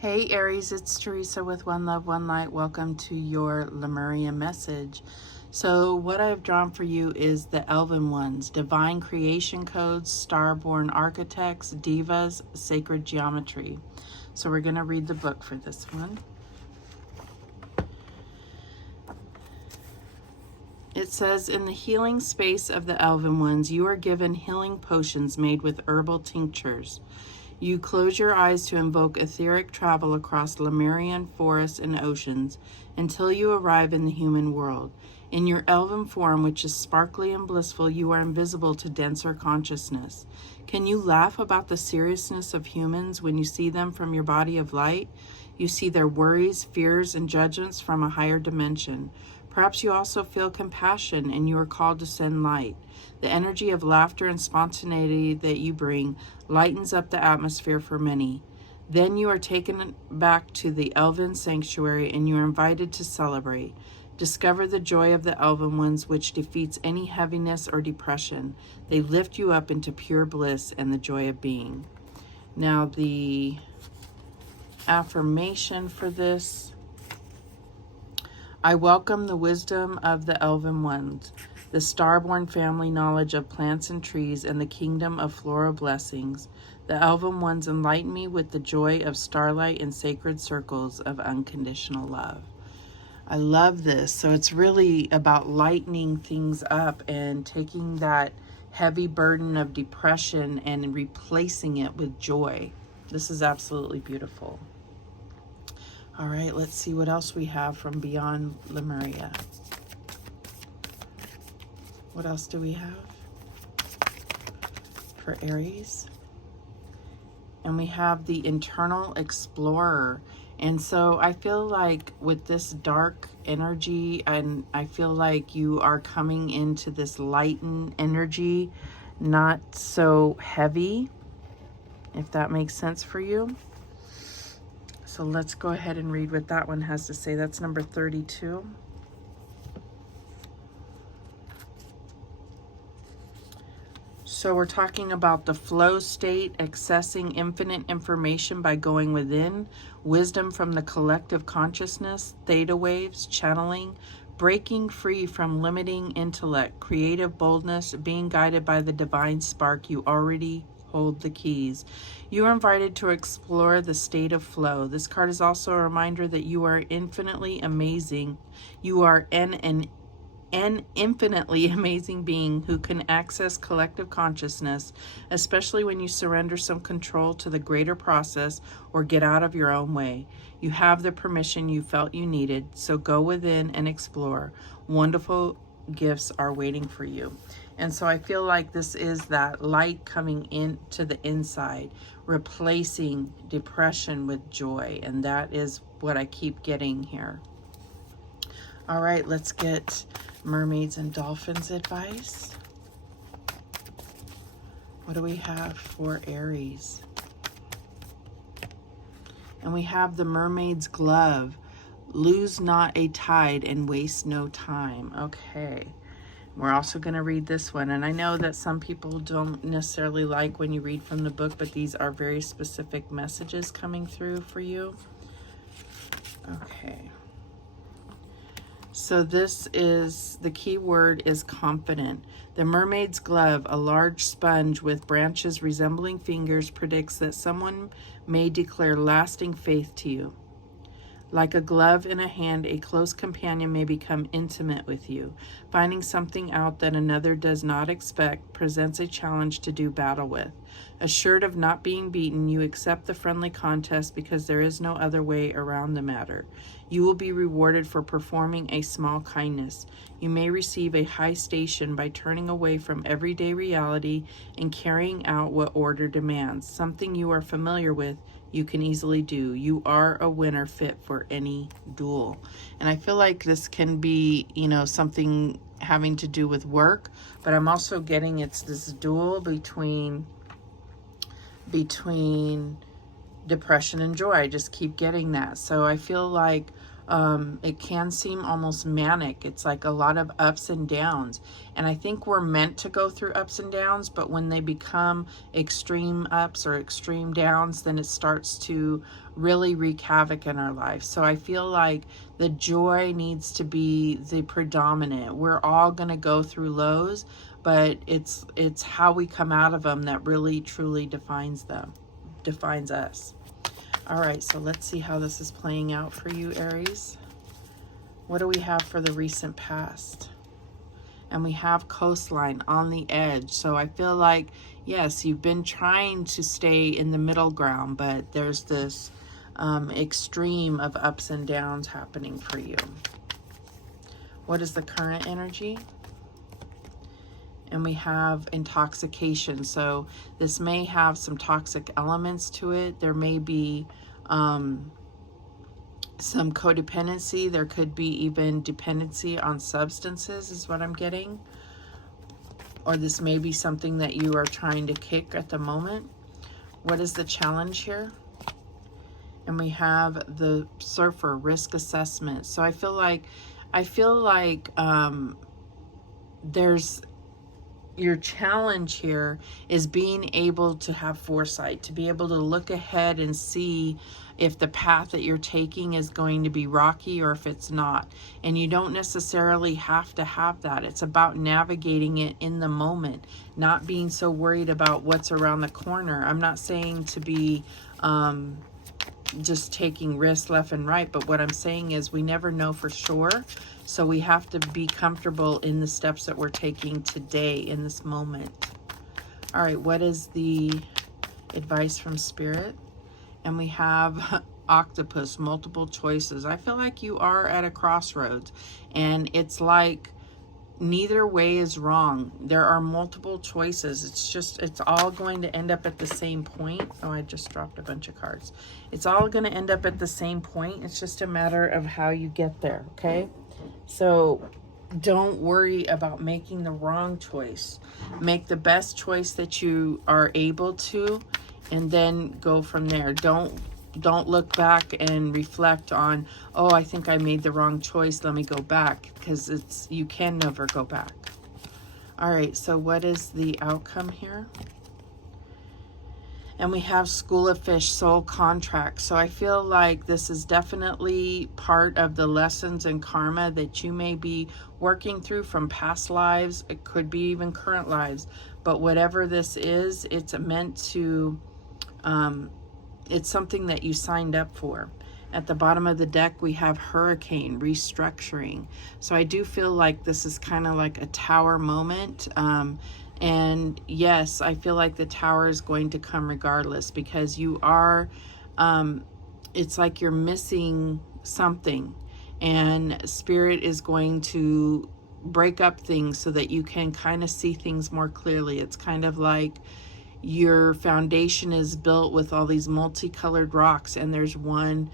Hey Aries, it's Teresa with One Love, One Light. Welcome to your Lemurian message. So what I've drawn for you is the Elven ones, Divine Creation Codes, Starborn Architects, Divas, Sacred Geometry. So we're going to read the book for this one. It says, in the healing space of the Elven ones, you are given healing potions made with herbal tinctures. You close your eyes to invoke etheric travel across Lemurian forests and oceans until you arrive in the human world. In your elven form, which is sparkly and blissful, you are invisible to denser consciousness. Can you laugh about the seriousness of humans when you see them from your body of light? You see their worries, fears, and judgments from a higher dimension. Perhaps you also feel compassion and you are called to send light. The energy of laughter and spontaneity that you bring lightens up the atmosphere for many. Then you are taken back to the Elven sanctuary and you are invited to celebrate. Discover the joy of the Elven ones, which defeats any heaviness or depression. They lift you up into pure bliss and the joy of being. Now the affirmation for this: I welcome the wisdom of the Elven ones, the starborn family knowledge of plants and trees, and the kingdom of floral blessings. The Elven ones enlighten me with the joy of starlight and sacred circles of unconditional love. I love this. So it's really about lightening things up and taking that heavy burden of depression and replacing it with joy. This is absolutely beautiful. All right, let's see what else we have from Beyond Lemuria. What else do we have for Aries? And we have the Internal Explorer. And so I feel like with this dark energy, and I feel like you are coming into this lightened energy, not so heavy, if that makes sense for you. So let's go ahead and read what that one has to say. That's number 32. So we're talking about the flow state, accessing infinite information by going within, wisdom from the collective consciousness, theta waves, channeling, breaking free from limiting intellect, creative boldness, being guided by the divine spark. You already hold the keys. You are invited to explore the state of flow. This card is also a reminder that you are infinitely amazing. You are an infinitely amazing being who can access collective consciousness, especially when you surrender some control to the greater process or get out of your own way. You have the permission you felt you needed, so go within and explore. Wonderful gifts are waiting for you. And so I feel like this is that light coming into the inside, replacing depression with joy. And that is what I keep getting here. All right, let's get mermaids and dolphins advice. What do we have for Aries? And we have the mermaid's glove. Lose not a tide and waste no time. Okay. We're also going to read this one. And I know that some people don't necessarily like when you read from the book, but these are very specific messages coming through for you. Okay. So this is, the key word is confident. The mermaid's glove, a large sponge with branches resembling fingers, predicts that someone may declare lasting faith to you. Like a glove in a hand, a close companion may become intimate with you. Finding something out that another does not expect presents a challenge to do battle with. Assured of not being beaten, you accept the friendly contest because there is no other way around the matter. You will be rewarded for performing a small kindness. You may receive a high station by turning away from everyday reality and carrying out what order demands. Something you are familiar with, you can easily do. You are a winner fit for any duel. And I feel like this can be, something having to do with work, but I'm also getting it's this duel between depression and joy. I just keep getting that. So I feel like It can seem almost manic. It's like a lot of ups and downs. And I think we're meant to go through ups and downs, but when they become extreme ups or extreme downs, then it starts to really wreak havoc in our life. So I feel like the joy needs to be the predominant. We're all going to go through lows, but it's how we come out of them that really truly defines us. All right, so let's see how this is playing out for you, Aries. What do we have for the recent past? And we have coastline, on the edge. So I feel like, yes, you've been trying to stay in the middle ground, but there's this extreme of ups and downs happening for you. What is the current energy? And we have intoxication. So this may have some toxic elements to it. There may be some codependency. There could be even dependency on substances is what I'm getting. Or this may be something that you are trying to kick at the moment. What is the challenge here? And we have the surfer, risk assessment. So I feel like there's your challenge here is being able to have foresight, to be able to look ahead and see if the path that you're taking is going to be rocky or if it's not. And you don't necessarily have to have that. It's about navigating it in the moment, not being so worried about what's around the corner. I'm not saying to be just taking risks left and right, but what I'm saying is we never know for sure. So we have to be comfortable in the steps that we're taking today in this moment. All right, what is the advice from Spirit? And we have octopus, multiple choices. I feel like you are at a crossroads, and it's like neither way is wrong. There are multiple choices. It's all going to end up at the same point. Oh, I just dropped a bunch of cards. It's all going to end up at the same point. It's just a matter of how you get there, okay? So don't worry about making the wrong choice. Make the best choice that you are able to, and then go from there. Don't look back and reflect on, oh, I think I made the wrong choice, let me go back, because you can never go back. All right, so what is the outcome here? And we have School of Fish, soul contract. So I feel like this is definitely part of the lessons and karma that you may be working through from past lives. It could be even current lives. But whatever this is, it's meant to, it's something that you signed up for. At the bottom of the deck, we have hurricane, restructuring. So I do feel like this is kind of like a tower moment. And yes, I feel like the tower is going to come regardless, because you are, it's like you're missing something, and Spirit is going to break up things so that you can kind of see things more clearly. It's kind of like your foundation is built with all these multicolored rocks, and there's one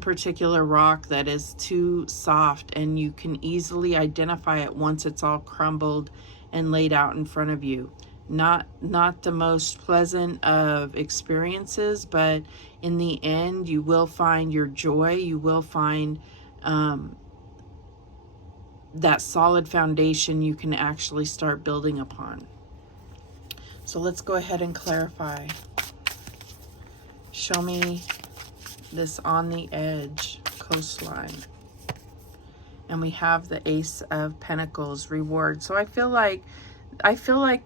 particular rock that is too soft, and you can easily identify it once it's all crumbled and laid out in front of you. Not the most pleasant of experiences, but in the end, you will find your joy. You will find that solid foundation you can actually start building upon. So let's go ahead and clarify. Show me this on the edge, coastline. And we have the Ace of Pentacles, reward. So I feel like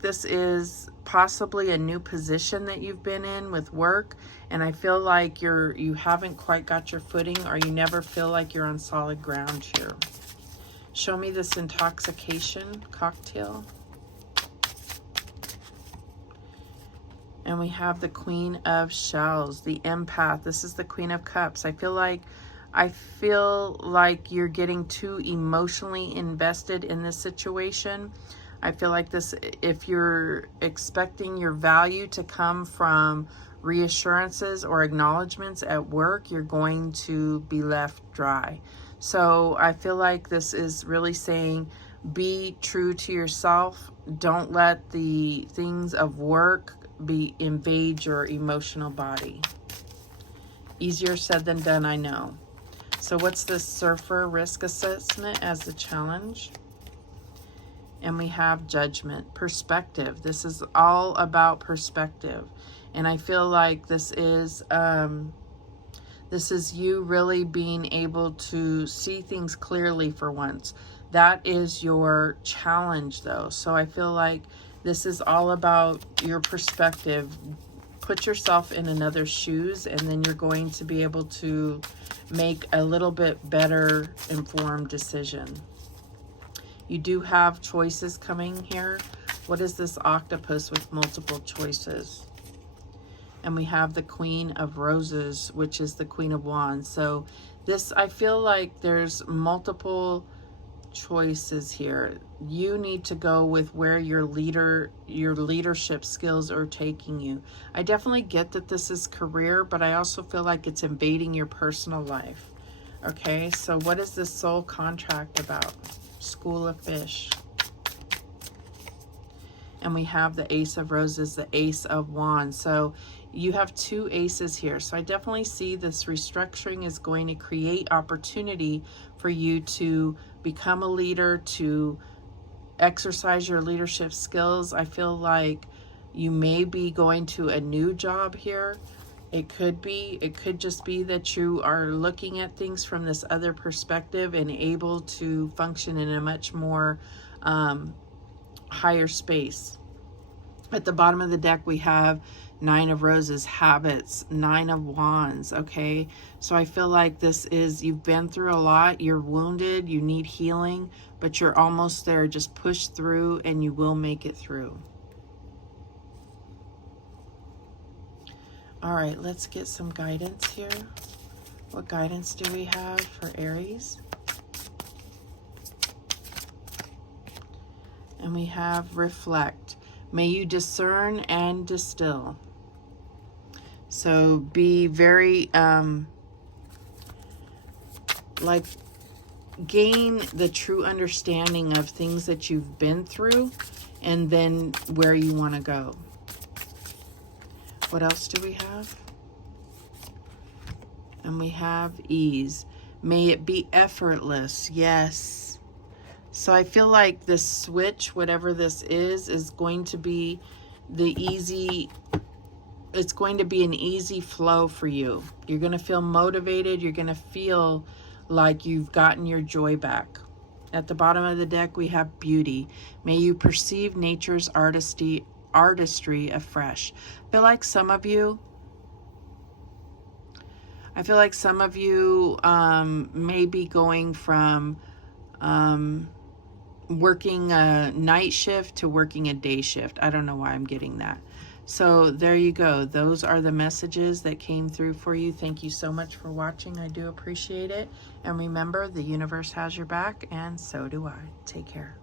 this is possibly a new position that you've been in with work, and I feel like you haven't quite got your footing, or you never feel like you're on solid ground here. Show me this intoxication cocktail. And we have the Queen of Shells, the empath. This is the Queen of Cups. I feel like you're getting too emotionally invested in this situation. I feel like this, if you're expecting your value to come from reassurances or acknowledgments at work, you're going to be left dry. So I feel like this is really saying, be true to yourself. Don't let the things of work invade your emotional body. Easier said than done, I know. So what's this surfer risk assessment as the challenge? And we have judgment, perspective. This is all about perspective. And I feel like this is you really being able to see things clearly for once. That is your challenge though. So I feel like this is all about your perspective. Put yourself in another's shoes, and then you're going to be able to make a little bit better informed decision. You do have choices coming here. What is this octopus with multiple choices? And we have the Queen of Roses, which is the Queen of Wands. So this, I feel like there's multiple choices here. You need to go with where your leadership skills are taking you. I definitely get that this is career, but I also feel like it's invading your personal life. Okay, so what is this soul contract about? School of Fish. And we have the Ace of Roses, the Ace of Wands. So you have two aces here. So I definitely see this restructuring is going to create opportunity for you to become a leader, to exercise your leadership skills. I feel like you may be going to a new job here. It could just be that you are looking at things from this other perspective and able to function in a much more higher space. At the bottom of the deck, we have Nine of Roses, habits, Nine of Wands, okay? So I feel like this is, you've been through a lot, you're wounded, you need healing, but you're almost there. Just push through and you will make it through. All right, let's get some guidance here. What guidance do we have for Aries? And we have reflect. May you discern and distill. So be very, like, gain the true understanding of things that you've been through and then where you want to go. What else do we have? And we have ease. May it be effortless. Yes. So I feel like this switch, whatever this is going to be the easy, it's going to be an easy flow for you. You're going to feel motivated. You're going to feel like you've gotten your joy back. At the bottom of the deck, we have beauty. May you perceive nature's artistry afresh. I feel like some of you may be going from working a night shift to working a day shift. I don't know why I'm getting that. So there you go. Those are the messages that came through for you. Thank you so much for watching. I do appreciate it. And remember, the universe has your back, and so do I. Take care.